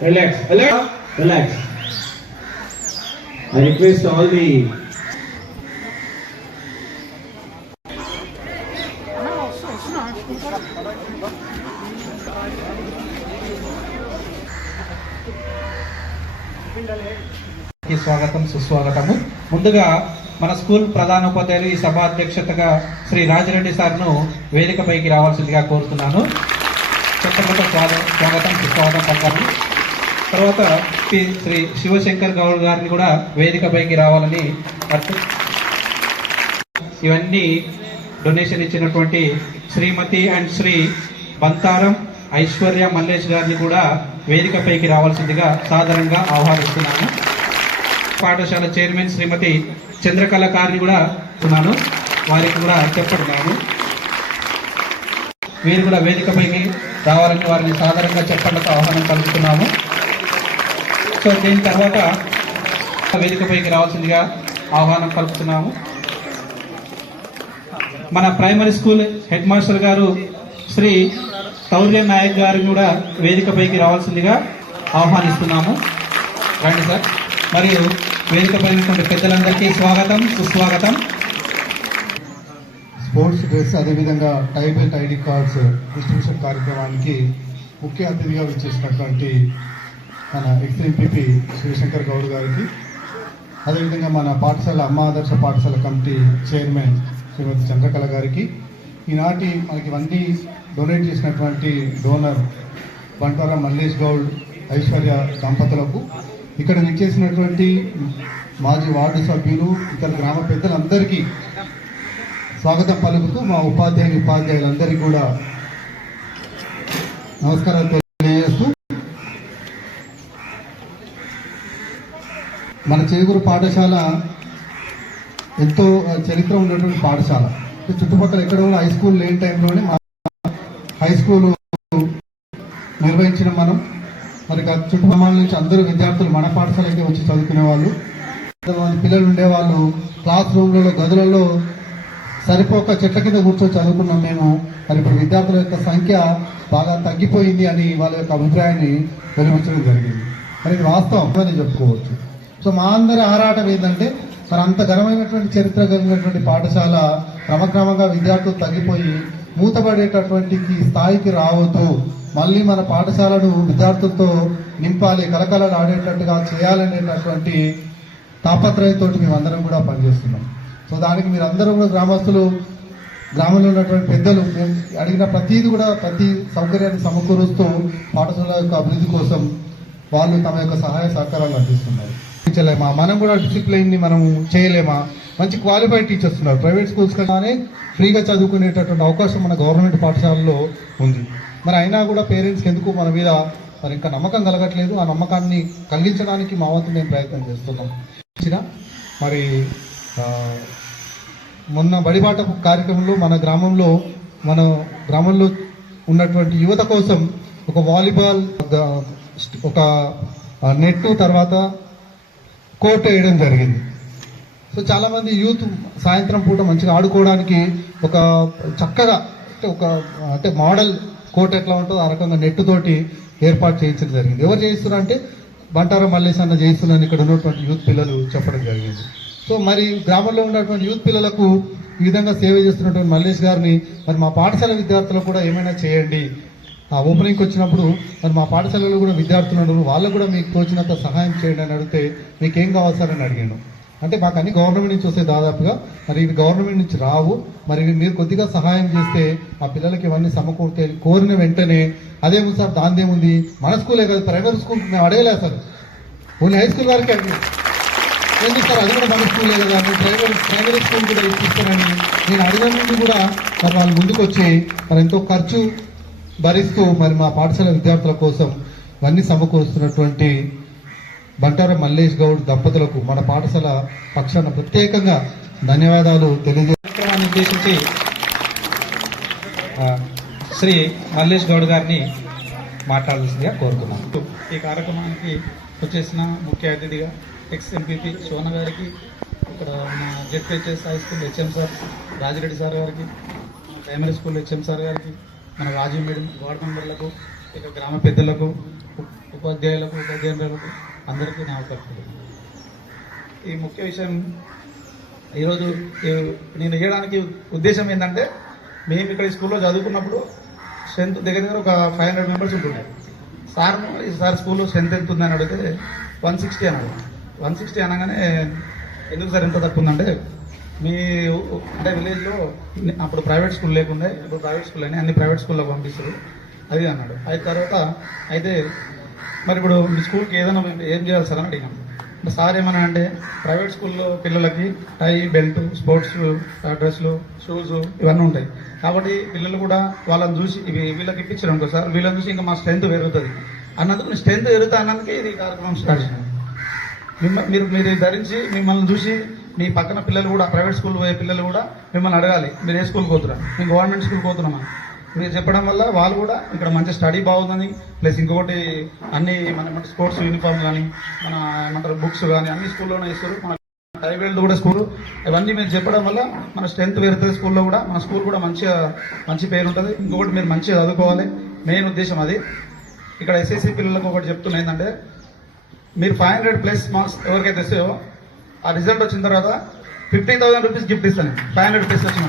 Relax, relax, relax. I request all the స్వాగతం సుస్వాగతము. ముందుగా మన స్కూల్ ప్రధానోపాధ్యాయులు ఈ సభ అధ్యక్షతగా శ్రీ రాజిరెడ్డి సార్ను వేదికపైకి రావాల్సిందిగా కోరుతున్నాను. చెప్పకుండా స్వాగతం సుస్వాగతం పలకాలి. తర్వాత శ్రీ శివశంకర్ గౌడ్ గారిని కూడా వేదికపైకి రావాలని ఇవన్నీ డొనేషన్ ఇచ్చినటువంటి శ్రీమతి అండ్ శ్రీ బంతారం ఐశ్వర్య మల్లేష్ గారిని కూడా వేదికపైకి రావాల్సిందిగా సాదరంగా ఆహ్వానిస్తున్నాను. పాఠశాల చైర్మన్ శ్రీమతి చంద్రకళ గారిని కూడా ఉన్నాను, వారికి కూడా చెప్పడున్నాను. వీరు కూడా వేదికపైకి రావాలని వారిని సాదరంగా చెప్పడంతో ఆహ్వానం కలుగుతున్నాము. సో దీని తర్వాత వేదికపైకి రావాల్సిందిగా ఆహ్వానం కలుపుతున్నాము. మన ప్రైమరీ స్కూల్ హెడ్ మాస్టర్ గారు శ్రీ శౌర్య నాయక్ గారిని కూడా వేదికపైకి రావాల్సిందిగా ఆహ్వానిస్తున్నాము. రండి సార్. మరియు వేదికపైనటువంటి పెద్దలందరికీ స్వాగతం సుస్వాగతం. స్పోర్ట్స్ డ్రెస్ అదేవిధంగా tie belt ID cards distribution కార్యక్రమానికి ముఖ్య అతిథిగా విచ్చేసినటువంటి మన ఎక్స్ఎంపీపీ శివశంకర్ గౌడ్ గారికి, అదేవిధంగా మన పాఠశాల అమ్మ ఆదర్శ పాఠశాల కమిటీ చైర్మన్ శ్రీమతి చంద్రకళ గారికి, ఈనాటి మనకి ఇవన్నీ డొనేట్ చేసినటువంటి డోనర్ బంటారా మల్లేష్ గౌడ్ ఐశ్వర్య దంపతులకు, ఇక్కడ విచ్చేసినటువంటి మాజీ వార్డు సభ్యులు, ఇతర గ్రామ పెద్దలందరికీ స్వాగతం పలుకుతూ మా ఉపాధ్యాయులందరికీ కూడా నమస్కారాలు తెలియజేస్తూ, మన చేగూరు పాఠశాల ఎంతో చరిత్ర ఉన్నటువంటి పాఠశాల. చుట్టుపక్కల ఎక్కడ కూడా హై స్కూల్ లేని టైంలోనే మా హై స్కూల్ నిర్వహించిన మనం మరి చుట్టుపక్కల నుంచి అందరూ విద్యార్థులు మన పాఠశాలకి వచ్చి చదువుకునే వాళ్ళు, కొంతమంది పిల్లలు ఉండేవాళ్ళు. క్లాస్ రూమ్లలో గదులలో సరిపోక చెట్ల కింద కూర్చొని చదువుకున్నాం మేము. మరి ఇప్పుడు విద్యార్థుల యొక్క సంఖ్య బాగా తగ్గిపోయింది అని వాళ్ళ యొక్క అభిప్రాయాన్ని వెలువరించడం జరిగింది. మరి ఇది వాస్తవం అని చెప్పుకోవచ్చు. సో మా అందరి ఆరాటం ఏంటంటే, మరి అంత ఘనమైనటువంటి చరిత్ర కలిగినటువంటి పాఠశాల క్రమక్రమంగా విద్యార్థులు తగ్గిపోయి మూతపడేటటువంటి స్థాయికి రావద్దు, మళ్ళీ మన పాఠశాలను విద్యార్థులతో నింపాలి, కలకలలు ఆడేటట్టుగా చేయాలనేటటువంటి తాపత్రయంతో మేమందరం కూడా పనిచేస్తున్నాం. సో దానికి మీరందరూ కూడా గ్రామస్తులు, గ్రామంలో ఉన్నటువంటి పెద్దలు మేము అడిగిన ప్రతిదీ కూడా ప్రతి సౌకర్యాన్ని సమకూరుస్తూ పాఠశాల యొక్క అభివృద్ధి కోసం వాళ్ళు తమ యొక్క సహాయ సహకారాలు అందిస్తున్నారు. మనం కూడా డిసిప్లైన్ని మనం చేయలేమా? మంచి క్వాలిఫైడ్ టీచర్స్ ఉన్నారు. ప్రైవేట్ స్కూల్స్ కన్నానే ఫ్రీగా చదువుకునేటటువంటి అవకాశం మన గవర్నమెంట్ పాఠశాలలో ఉంది. మరి అయినా కూడా పేరెంట్స్కి ఎందుకు మన మీద మరి ఇంకా నమ్మకం కలగట్లేదు. ఆ నమ్మకాన్ని కలిగించడానికి మా వంతు మేము ప్రయత్నం చేస్తున్నాం. మరి మొన్న బడిబాట కార్యక్రమంలో మన గ్రామంలో ఉన్నటువంటి యువత కోసం ఒక వాలీబాల్, ఒక నెట్, తర్వాత కోర్టు వేయడం జరిగింది. సో చాలామంది యూత్ సాయంత్రం పూట మంచిగా ఆడుకోవడానికి ఒక చక్కగా అంటే మోడల్ కోర్టు ఎట్లా ఉంటుందో ఆ రకంగా నెట్ తోటి ఏర్పాటు చేయించడం జరిగింది. ఎవరు చేయిస్తున్నారు అంటే బంటారా మల్లేష్ అన్న చేయిస్తున్నారని ఇక్కడ ఉన్నటువంటి యూత్ పిల్లలు చెప్పడం జరిగింది. సో మరి గ్రామంలో ఉన్నటువంటి యూత్ పిల్లలకు ఈ విధంగా సేవ చేస్తున్నటువంటి మల్లేష్ గారిని మరి మా పాఠశాల విద్యార్థులకు కూడా ఏమైనా చేయండి, ఆ ఓపెనింగ్కి వచ్చినప్పుడు మరి మా పాఠశాలలో కూడా విద్యార్థులు ఉన్నారు, వాళ్ళకు కూడా మీకు తోచినంత సహాయం చేయండి అని అడిగితే మీకేం కావాలి సార్ అని అడిగాను. అంటే మాకు అన్ని గవర్నమెంట్ నుంచి వస్తాయి దాదాపుగా, మరి ఇవి గవర్నమెంట్ నుంచి రావు, మరి మీరు కొద్దిగా సహాయం చేస్తే ఆ పిల్లలకి ఇవన్నీ సమకూర్తే కోరిన వెంటనే అదేముంది సార్ దానిదేముంది, మన స్కూలే కదా, ప్రైవేట్ స్కూల్ మేము అడగలేదు సార్, ఓన్లీ హై స్కూల్ వరకే అడిగాను. ఎందుకు సార్ అది కూడా మన స్కూలే కదా, మేము ప్రైమరీ స్కూల్ కూడా ఇప్పిస్తానని నేను అడిగిన నుండి కూడా మరి వాళ్ళు ముందుకు వచ్చి మరి ఎంతో ఖర్చు భరిస్తూ మరి మా పాఠశాల విద్యార్థుల కోసం ఇవన్నీ సమకూరుస్తున్నటువంటి బంటారా మల్లేష్ గౌడ్ దంపతులకు మన పాఠశాల పక్షాన ప్రత్యేకంగా ధన్యవాదాలు తెలియజేస్తున్నాను. ఉద్దేశించి శ్రీ మల్లేష్ గౌడ్ గారిని మాట్లాడాల్సిందిగా కోరుతున్నాను. ఈ కార్యక్రమానికి వచ్చేసిన ముఖ్య అతిథిగా ఎక్స్ఎంపీపీ సోన గారికి, ఇక్కడ మా ZPHS high school HM sir Rajireddy sir గారికి, ప్రైమరీ స్కూల్ హెచ్ఎం సార్ గారికి, మన రాజీవ్ మేడం వార్డు మెంబర్లకు ఇక గ్రామ పెద్దలకు ఉపాధ్యాయులకు ఉపాధ్యాయులకు అందరికీ నమస్కారం. ఈ ముఖ్య విషయం ఈరోజు నేను వేయడానికి ఉద్దేశం ఏంటంటే, మేము ఇక్కడ ఈ స్కూల్లో చదువుకున్నప్పుడు స్ట్రెంత్ దగ్గర ఒక 500 మెంబర్స్ ఉంటుండే. సార్ స్కూల్లో స్ట్రెంత్ ఎంత ఉందని అడిగితే 160 అన్నాడు. 160 అనగానే ఎందుకు సార్ ఎంత తక్కువ ఉందంటే, మీ అంటే విలేజ్లో అప్పుడు ప్రైవేట్ స్కూల్ లేకుండా ఇప్పుడు ప్రైవేట్ స్కూల్ అని అన్ని ప్రైవేట్ స్కూల్లో పంపిస్తారు అది అన్నాడు. అయిన తర్వాత అయితే మరి ఇప్పుడు మీ స్కూల్కి ఏదైనా ఏం చేయాలి సార్ అని అడిగాను. సార్ ఏమన్నా అంటే, ప్రైవేట్ స్కూల్లో పిల్లలకి టై, బెల్ట్, స్పోర్ట్స్ డ్రెస్లు, షూస్ ఇవన్నీ ఉంటాయి కాబట్టి పిల్లలు కూడా వాళ్ళని చూసి వీళ్ళకి ఇప్పించారు అనుకో సార్, వీళ్ళని చూసి ఇంకా మా స్ట్రెంత్ పెరుగుతుంది అన్నందుకు స్ట్రెంత్ పెరుగుతా అన్నందుకే ఇది కార్యక్రమం స్టార్ట్ చేశాను. మీరు ధరించి మిమ్మల్ని చూసి మీ పక్కన పిల్లలు కూడా ప్రైవేట్ స్కూల్ పోయే పిల్లలు కూడా మిమ్మల్ని అడగాలి, మీరు ఏ స్కూల్కి పోతున్నా, మేము గవర్నమెంట్ స్కూల్కి పోతున్నామా. మీరు చెప్పడం వల్ల వాళ్ళు కూడా ఇక్కడ మంచి స్టడీ బాగుందని, ప్లస్ ఇంకొకటి అన్ని మన స్పోర్ట్స్ యూనిఫామ్ కానీ మన ఏమంటారు బుక్స్ కానీ అన్ని స్కూల్లోనే ఇస్తారు. మన టైబెల్డ్ కూడా స్కూల్ ఇవన్నీ మీరు చెప్పడం వల్ల మన స్ట్రెంత్ పెరుగుతుంది స్కూల్లో కూడా, మన స్కూల్ కూడా మంచి పేరు ఉంటుంది. ఇంకొకటి మీరు మంచిగా చదువుకోవాలి, మెయిన్ ఉద్దేశం అది. ఇక్కడ ఎస్ఎస్సి పిల్లలకు ఒకటి చెప్తున్నా ఏంటంటే, మీరు 500+ మార్క్స్ ఎవరికైతే వస్తాయో ఆ రిజల్ట్ వచ్చిన తర్వాత 50,000 రూపీస్ గిఫ్ట్ ఇస్తాను. 500+ వచ్చిన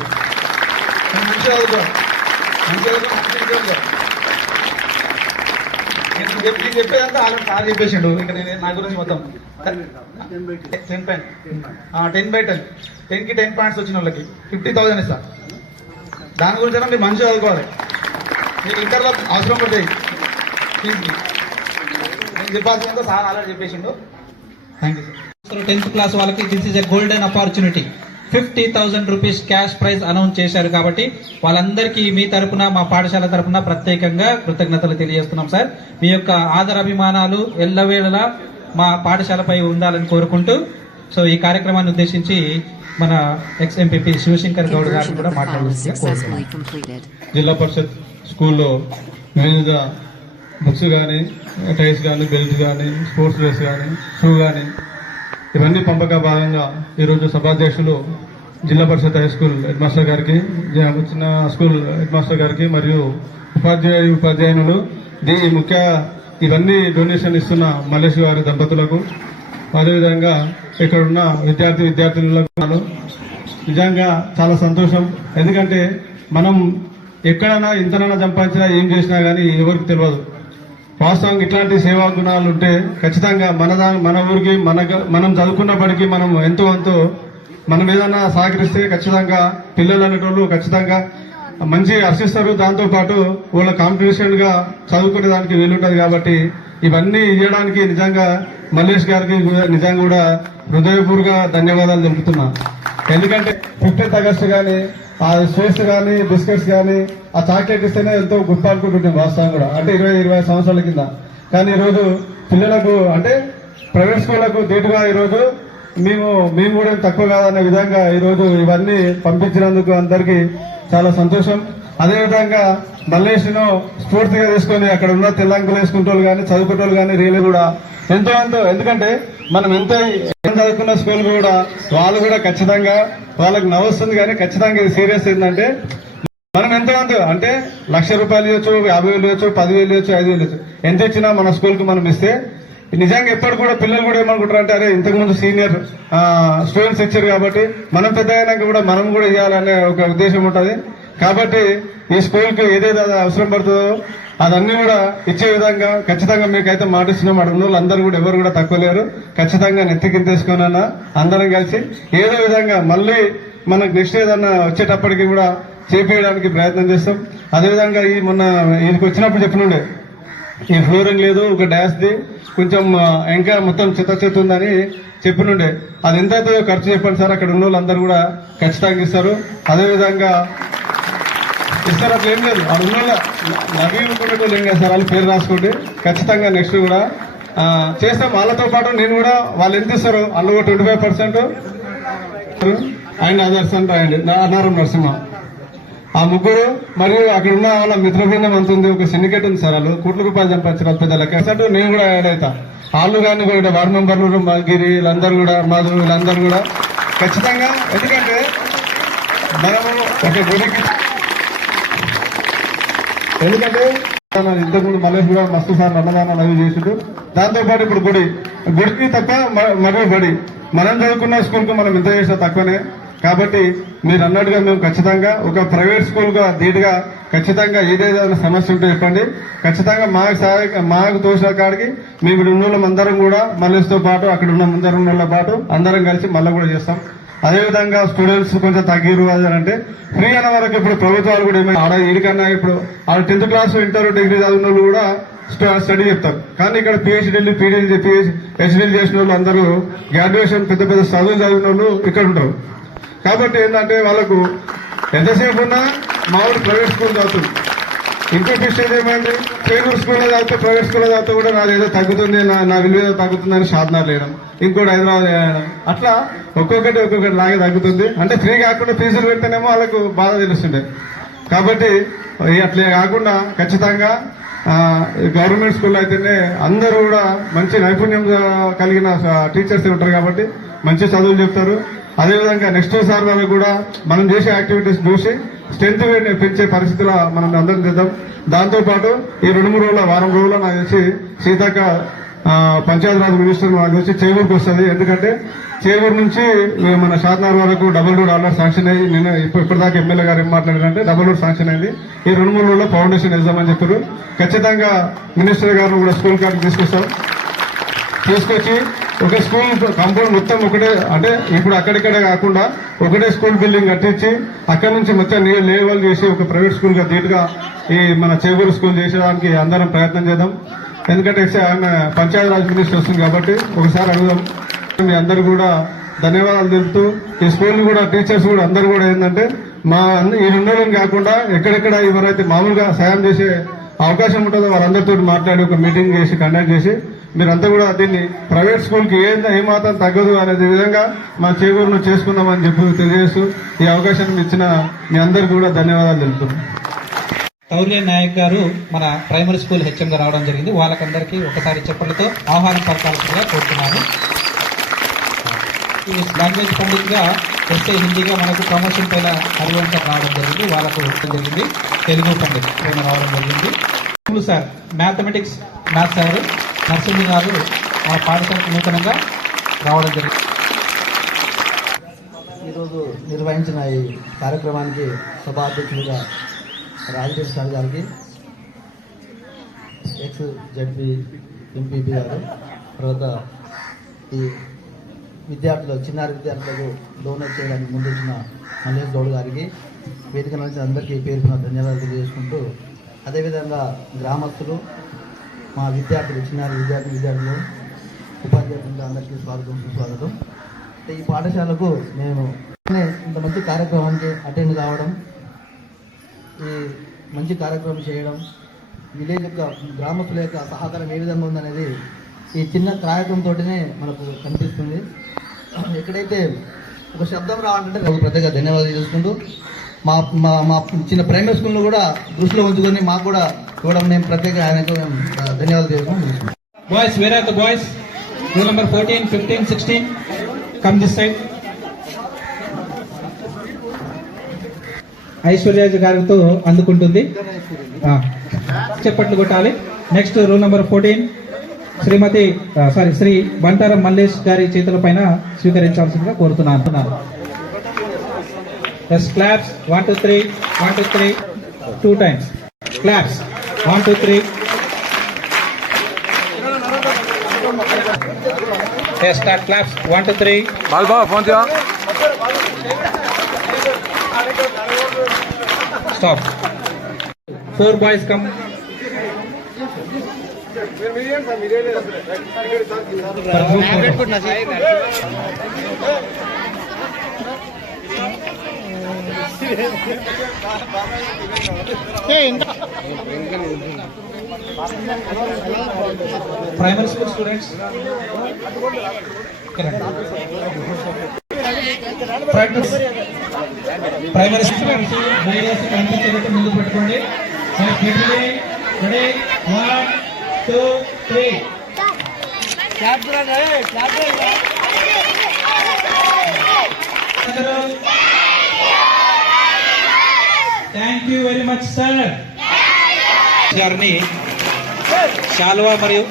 మంచిగా చదువుకోవాలి, నేను చెప్పేదంతా ఆల్రెడీ సార్ చెప్పేసిండు. ఇంకా నేను నా గురించి మొత్తం 10/10 10కి 10 పాయింట్స్ వచ్చిన వాళ్ళకి 50,000 ఇస్తా. దాని గురించి మీరు మంచిగా చదువుకోవాలి. మీకు ఇంటర్లో అవసరం పడతాయి. నేను చెప్పాల్సిందో సార్ ఆల్రెడీ చెప్పేసిండు. Thank you sir. 10th class వాళ్ళకి this is a golden opportunity. 50,000 rupees cash prize announce చేశారు కాబట్టి వాళ్ళందరికీ మీ తరపున, మా పాఠశాల తరపున ప్రత్యేకంగా కృతజ్ఞతలు తెలియజేస్తున్నాం సార్. మీ యొక్క ఆదరాభిమానాలు ఎల్లవేళలా మా పాఠశాలపై ఉండాలని కోరుకుంటూ, సో ఈ కార్యక్రమాన్ని ఉద్దేశించి మన ఎక్స్ ఎంపీపీ శివశంకర్ గౌడ్ గారు కూడా మాట్లాడుతున్నారు. జిల్లా పరిషత్ స్కూల్లో వివిధ బుక్స్ కానీ, టైర్స్ కానీ, బెల్ట్ కానీ, స్పోర్ట్స్ డ్రెస్ కానీ, షూ కానీ ఇవన్నీ పంపక భాగంగా ఈరోజు సభాధ్యక్షులు జిల్లా పరిషత్ హై స్కూల్ హెడ్ మాస్టర్ గారికి, చిన్న స్కూల్ హెడ్ మాస్టర్ గారికి మరియు ఉపాధ్యాయులు ముఖ్య ఇవన్నీ డొనేషన్ ఇస్తున్న మల్లేష్ గారి దంపతులకు, అదేవిధంగా ఇక్కడ ఉన్న విద్యార్థులకు నిజంగా చాలా సంతోషం. ఎందుకంటే మనం ఎక్కడైనా ఇంతనైనా సంపాదించినా ఏం చేసినా కానీ ఎవరికి తెలియదు. వాస్తవంగా ఇట్లాంటి సేవా గుణాలు ఉంటే ఖచ్చితంగా మన ఊరికి మనం చదువుకున్నప్పటికీ మనం ఎంతో మనం ఏదైనా సహకరిస్తే ఖచ్చితంగా పిల్లలు అనేటోళ్ళు ఖచ్చితంగా మంచి హర్షిస్తారు. దాంతోపాటు వాళ్ళ కాంపిటీషన్ గా చదువుకునే దానికి వీలుంటది. కాబట్టి ఇవన్నీ ఇవ్వడానికి నిజంగా మల్లేష్ గారికి నిజంగా కూడా హృదయపూర్వక ధన్యవాదాలు తెలుపుతున్నా. ఎందుకంటే 15th ఆగస్టు కానీ, ఆ స్వీట్స్ కానీ, బిస్కెట్స్ కానీ, ఆ చాక్లెట్ ఇస్తేనే ఎంతో గొప్ప అనుకుంటుంటాం వాస్తవం కూడా, అంటే 20-25 సంవత్సరాల కింద. కానీ ఈరోజు పిల్లలకు అంటే ప్రైవేట్ స్కూళ్లకు ధీటుగా ఈరోజు మేము కూడా తక్కువ కాదనే విధంగా ఈరోజు ఇవన్నీ పంపించినందుకు అందరికీ చాలా సంతోషం. అదేవిధంగా మల్లేష్ను స్ఫూర్తిగా తీసుకొని అక్కడ ఉన్న తెల్లంకులు వేసుకుంటోళ్ళు కానీ, చదువుకుంటోళ్ళు కానీ రీలు కూడా ఎంతో ఎందుకంటే మనం ఎంత చదువుకున్న స్కూల్ కూడా వాళ్ళు కూడా ఖచ్చితంగా వాళ్ళకి నవ్వుస్తుంది. కానీ ఖచ్చితంగా ఇది సీరియస్ ఏంటంటే, మనం ఎంతో అంటే 1,00,000 రూపాయలు ఇవ్వచ్చు, 50,000 ఇవ్వచ్చు, 10,000 ఇవ్వచ్చు, 5,000 ఇవ్వచ్చు, ఎంత ఇచ్చినా మన స్కూల్ కి మనం ఇస్తే నిజంగా ఎప్పుడు కూడా పిల్లలు కూడా ఏమనుకుంటారు అంటే, అరే ఇంతకుముందు సీనియర్ స్టూడెంట్స్ ఇచ్చారు కాబట్టి మనం పెద్దగా కూడా మనం కూడా ఇవ్వాలనే ఒక ఉద్దేశం ఉంటుంది. కాబట్టి ఈ స్కూల్ కి ఏదైతే అవసరం పడుతుందో అదన్నీ కూడా ఇచ్చే విధంగా ఖచ్చితంగా మీకైతే మాటిస్తున్నాం. అడుగున వాళ్ళు అందరూ కూడా ఎవరు కూడా తక్కువ లేరు. ఖచ్చితంగా నెత్తికింతేసుకున్నా అందరం కలిసి ఏదో విధంగా మళ్ళీ మనకు నెక్స్ట్ ఏదన్నా వచ్చేటప్పటికి కూడా చేపేయడానికి ప్రయత్నం చేస్తాం. అదేవిధంగా ఈ మొన్న ఈయనకి వచ్చినప్పుడు చెప్పనుండే, ఈ ఫ్లోరింగ్ లేదు, ఒక డాష్ది కొంచెం ఇంకా మొత్తం చెత్త ఉందని చెప్పనుండే. అది ఎంత అవుతుందో ఖర్చు చెప్పండి సార్, అక్కడ ఉన్న వాళ్ళందరూ కూడా ఖచ్చితంగా ఇస్తారు. అదేవిధంగా ఇస్తారు, అట్లా ఏం లేదు. వాళ్ళు ఉన్న నవీనుకునేటోళ్ళు ఏం చేస్తారు, వాళ్ళు పేరు రాసుకోండి. ఖచ్చితంగా నెక్స్ట్ కూడా చేస్తాం. వాళ్ళతో పాటు నేను కూడా వాళ్ళు ఎంత ఇస్తారు, అందులో 25% అండ్ అదర్స్ అంటే అన్నారం నరసింహ, ఆ ముగ్గురు మరియు అక్కడ ఉన్న వాళ్ళ మిత్రబృందం అంత ఉంది. ఒక సిండికేట్ ఉంది సార్, వాళ్ళు ₹1,00,000 సంపాదించారు పెద్ద లెక్క. నేను కూడా యాడ్ అవుతా. వాళ్ళు కానీ వార్డు మెంబర్లు గిరి వీళ్ళందరూ కూడా, మాధు వీళ్ళందరూ కూడా ఖచ్చితంగా. ఎందుకంటే మనము ఒక గుడికి ఎందుకంటే ఇంతకుముందు మల్లేష్ కూడా మస్తు సార్ అన్నదానాలు అవి చేసిండు. దాంతోపాటు ఇప్పుడు గుడికి తప్ప మరో బడి మనం చదువుకున్న స్కూల్ కు మనం ఇంత చేసినా తక్కువనే. కాబట్టి మీరు అన్నట్టుగా మేము ఖచ్చితంగా ఒక ప్రైవేట్ స్కూల్ గా ధీటుగా ఖచ్చితంగా ఏదైనా సమస్య ఉంటే చెప్పండి. ఖచ్చితంగా మాకు తోసిన కాడికి మేము ఇక్కడ ఉన్న వాళ్ళందరం కూడా మల్లేష్తో పాటు అక్కడ ఉన్న ముందర ఉన్న వాళ్ళ పాటు అందరం కలిసి మళ్ళీ కూడా చేస్తాం. అదేవిధంగా స్టూడెంట్స్ కొంచెం తగ్గిరు అది అంటే ఫ్రీ అన్న వరకు ఇప్పుడు ప్రభుత్వాలు కూడా ఏమైనా ఆడ వీడికన్నా ఇప్పుడు వాళ్ళు 10th క్లాస్ ఇంటర్ డిగ్రీ చదివిన వాళ్ళు కూడా స్టడీ చెప్తారు. కానీ ఇక్కడ పిహెచ్డీలు పీడీలు హెచ్డీలు చేసిన వాళ్ళు అందరూ గ్రాడ్యుయేషన్ పెద్ద పెద్ద చదువులు చదివిన వాళ్ళు ఇక్కడ ఉంటారు. కాబట్టి ఏంటంటే వాళ్ళకు ఎంతసేపు ఉన్నా మామూలు ప్రైవేట్ స్కూల్ చదువుతుంది. ఇంకో విషయం ఏమైంది, చేకూరు స్కూల్లో చదివితే ప్రైవేట్ స్కూల్లో చదివితే కూడా నాది ఏదో తగ్గుతుంది, నా విలువ ఏదో తగ్గుతుందని సాధనాలు లేయడం, ఇంకోటి హైదరాబాద్ చేయడం, అట్లా ఒక్కొక్కటి లాగే తగ్గుతుంది. అంటే ఫ్రీ కాకుండా ఫీజులు పెడితేనేమో వాళ్ళకు బాధ తెలుస్తుండే. కాబట్టి అట్లే కాకుండా ఖచ్చితంగా గవర్నమెంట్ స్కూల్లో అయితేనే అందరూ కూడా మంచి నైపుణ్యం కలిగిన టీచర్స్ ఉంటారు కాబట్టి మంచి చదువులు చెప్తారు. అదేవిధంగా నెక్స్ట్ సార్ వాళ్ళకు కూడా మనం చేసే యాక్టివిటీస్ చూసి స్ట్రెంత్ పెంచే పరిస్థితిలో మనం అందరం చేద్దాం. దాంతోపాటు ఈ 2-3 రోజుల వారం రోజుల్లో నాకు తెలిసి సీతాక పంచాయతీరాజ్ మినిస్టర్ నాకు వచ్చి చేవూరుకు వస్తుంది. ఎందుకంటే చేవూరు నుంచి మన షాద్నగర్ వరకు డబుల్ రోడ్ ఆల్రెడీ శాంక్షన్ అయ్యి నిన్న ఇప్పటిదాకా ఎమ్మెల్యే గారు ఏం మాట్లాడారంటే డబుల్ రోడ్ శాంక్షన్ అయింది. ఈ 2-3 రోజుల్లో ఫౌండేషన్ వేద్దామని చెప్పారు. ఖచ్చితంగా మినిస్టర్ గారు కూడా స్కూల్ కాడికి తీసుకొచ్చి ఒక స్కూల్ కాంపౌండ్ మొత్తం ఒకటే, అంటే ఇప్పుడు అక్కడిక్కడే కాకుండా ఒకటే స్కూల్ బిల్డింగ్ కట్టించి అక్కడి నుంచి మొత్తం లేవల్ చేసి ఒక ప్రైవేట్ స్కూల్ గా ధీటుగా ఈ మన చేగూరు స్కూల్ చేసేదానికి అందరం ప్రయత్నం చేద్దాం. ఎందుకంటే ఆమె పంచాయతీరాజ్ మినిస్టర్ వస్తుంది కాబట్టి ఒకసారి అడుగుదాం. మీ అందరు కూడా ధన్యవాదాలు తెలుపుతూ ఈ స్కూల్ కూడా టీచర్స్ కూడా అందరు కూడా ఏంటంటే ఈ 2 రోజులు కాకుండా ఎక్కడెక్కడ ఎవరైతే మామూలుగా సాయం చేసే అవకాశం ఉంటుందో వాళ్ళందరితో మాట్లాడి ఒక మీటింగ్ చేసి కండక్ట్ చేసి మీరంతా కూడా దీన్ని ప్రైవేట్ స్కూల్ కి ఏమాత్రం తగ్గదు అనే విధంగా మా చేకూరును చేసుకుందామని చెప్పి తెలియజేస్తూ ఈ అవకాశాన్ని ఇచ్చిన మీ అందరికీ కూడా ధన్యవాదాలు తెలుపుతున్నాం. కౌర్య నాయక్ గారు మన ప్రైమరీ స్కూల్ హెచ్ఎం గా రావడం జరిగింది. వాళ్ళకందరికీ ఒకసారి చెప్పలతో ఆహ్వానం పలకాల్సిందిగా కోరుతున్నాను. ఈ లాంగ్వేజ్ పండిత్ గా ఎస్ఏ హిందీగా మనకు ప్రమోషన్ పైన హరివంశ రావడం జరిగింది. వాళ్ళకు జరిగింది తెలుగు పండిత్ పైన రావడం జరిగింది. Sir mathematics maths sir Narasimha గారు మన పాఠశాలకు నూతనంగా రావడం జరిగింది. ఈరోజు నిర్వహించిన ఈ కార్యక్రమానికి సభాధ్యక్షులుగా రాజశేఖర్ సార్ గారికి, ఎక్స్ జడ్పీ ఎంపీపీ గారు, తర్వాత ఈ చిన్నారి విద్యార్థులకు డొనేట్ చేయడానికి ముందొచ్చిన మల్లేష్ గౌడ్ గారికి, వేదిక నుంచి అందరికీ పేరున ధన్యవాదాలు తెలియజేసుకుంటూ, అదేవిధంగా గ్రామస్తులు, మా చిన్నారి విద్యార్థులు, ఉపాధ్యాయులు అందరికీ స్వాగతం సుస్వాగతం. ఈ పాఠశాలకు నేను ఇంత మంచి కార్యక్రమానికి అటెండ్ కావడం, ఈ మంచి కార్యక్రమం చేయడం, విలేజ్ యొక్క గ్రామస్తుల యొక్క సహకారం ఏ విధంగా ఉందనేది ఈ చిన్న కార్యక్రమంతోనే మనకు కనిపిస్తుంది. ఎక్కడైతే ఒక శబ్దం రావాలంటే ప్రత్యేక ధన్యవాదాలు చేసుకుంటూ, మా మా చిన్న ప్రైమరీ స్కూల్ను కూడా దృష్టిలో ఉంచుకొని మాకు కూడా ఇవ్వడం మేము ప్రత్యేక ఆయనకు ధన్యవాదాలు చేసుకుంటాం. Boys, where are the boys? Roll number 14, 15, 16 come this side. ఐశ్వర్యాజ్ గారితో అందుకుంటుంది, చెప్పట్లు కొట్టాలి. Next roll number 14 Shri Bantaram Mallesh గారి చేతుల పైన స్వీకరించాల్సిందిగా కోరుతున్నాను. Claps 1 2 3 1 2 3 2 times. Claps 1 2 3. Start claps 1 2 3. Balba, phone diya. Stop. 4 boys come. Primary school students. Practice. Primary students దయచేసి కనిపించేటట్టు ముందు పెట్టుకోండి. Ready? 1 2 3. Thank you very much, sir. గారిని శాలువా మరియు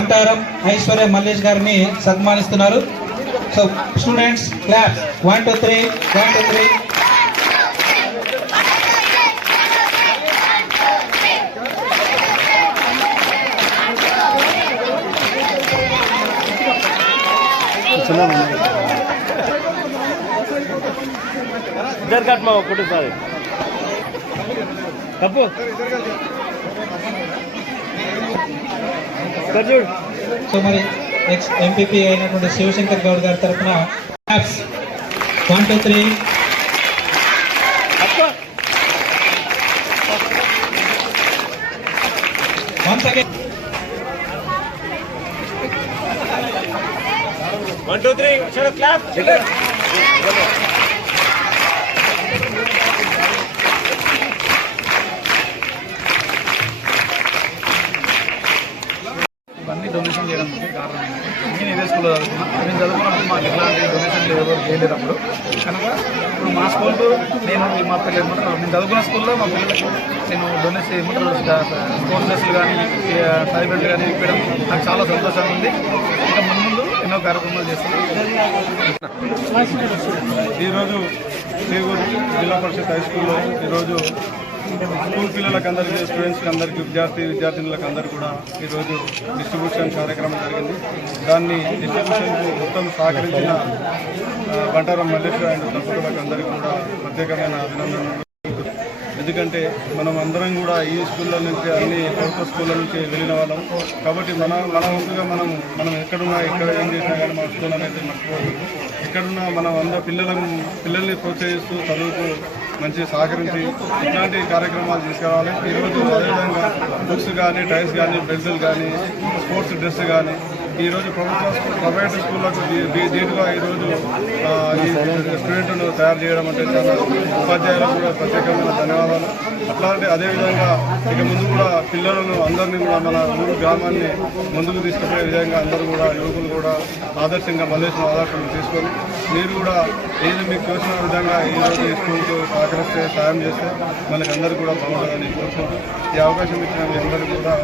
అంటారం ఐశ్వర్య మల్లేష్ గారిని సన్మానిస్తున్నారు. So students clap 1 2 3 1 2 3. इधर कट माओ फोटो सारे कपू సో మరి ఎక్స్ ఎంపీపీ అయినటువంటి శివశంకర్ గౌడ్ గారి తరఫున 1 2 3. Once again 1 2 3 चलो क्लैप ఇవన్నీ డొనేషన్ చేయడానికి కారణం నేను ఇదే స్కూల్లో చదువుకున్నాను. నేను చదువుకున్నప్పుడు మాకు ఎట్లాంటి డొనేషన్లు ఎవరు చేయలేనప్పుడు కనుక ఇప్పుడు మా స్కూల్లో మా పిల్లలు ఏమంటారు నేను చదువుకున్న స్కూల్లో మా పిల్లలకు నేను డొనేట్ చేయమంటారు స్పోర్ట్స్ డ్రెస్సులు కానీ సైబెట్లు కానీ ఇవ్వడం నాకు చాలా సంతోషంగా ఉంది. ఇంకా ముందు ఎన్నో కార్యక్రమాలు చేస్తున్నాను. ఈరోజు చేగూరు జిల్లా పరిషత్ హై స్కూల్లో ఈరోజు స్కూల్ పిల్లలకు అందరికీ స్టూడెంట్స్కి అందరికీ విద్యార్థినులకు అందరికీ కూడా ఈరోజు డిస్ట్రిబ్యూషన్ కార్యక్రమం జరిగింది. దాన్ని డిస్ట్రిబ్యూషన్కు మొత్తం సహకరించిన బంటారం మల్లేశ్వర అండ్ దంపతులకు అందరికీ కూడా ప్రత్యేకమైన అభినందనలు. ఎందుకంటే మనం అందరం కూడా ఈ స్కూళ్ళ నుంచి అన్ని ప్రభుత్వ స్కూళ్ళ నుంచి వెళ్ళిన వాళ్ళం కాబట్టి మన వంతుగా మనం ఎక్కడున్నా ఎక్కడ ఏం చేసినా కానీ మన స్కూల్ అనేది మర్చిపోదు. ఎక్కడున్నా మనం అందరూ పిల్లల్ని ప్రోత్సహిస్తూ చదువుకు మంచి సహకరించి ఇట్లాంటి కార్యక్రమాలు తీసుకురావాలి. ఈరోజు అదేవిధంగా బుక్స్ కానీ టైర్స్ కానీ బెల్టులు కానీ స్పోర్ట్స్ డ్రెస్ కానీ ఈరోజు ప్రైవేట్ స్కూళ్ళకు దీటుగా ఈరోజు ఈ స్టూడెంట్ను తయారు చేయడం అంటే చాలా ఉపాధ్యాయులకు కూడా ప్రత్యేకమైన ధన్యవాదాలు. అట్లాంటి అదేవిధంగా ఇక ముందు కూడా పిల్లలను అందరినీ కూడా మన ఊరు గ్రామాన్ని ముందుకు తీసుకుపోయే విధంగా అందరూ కూడా యువకులు కూడా ఆదర్శంగా మల్లేశ్వరం ఆదర్శంగా తీసుకొని మీరు కూడా ఏది మీకు తోచిన విధంగా ఈరోజు ఈ స్కూల్కు సహకరిస్తే సాయం చేస్తే మనకి అందరూ కూడా బాగుంటుందని కోరుకుంటూ ఈ అవకాశం ఇచ్చిన మీ అందరూ కూడా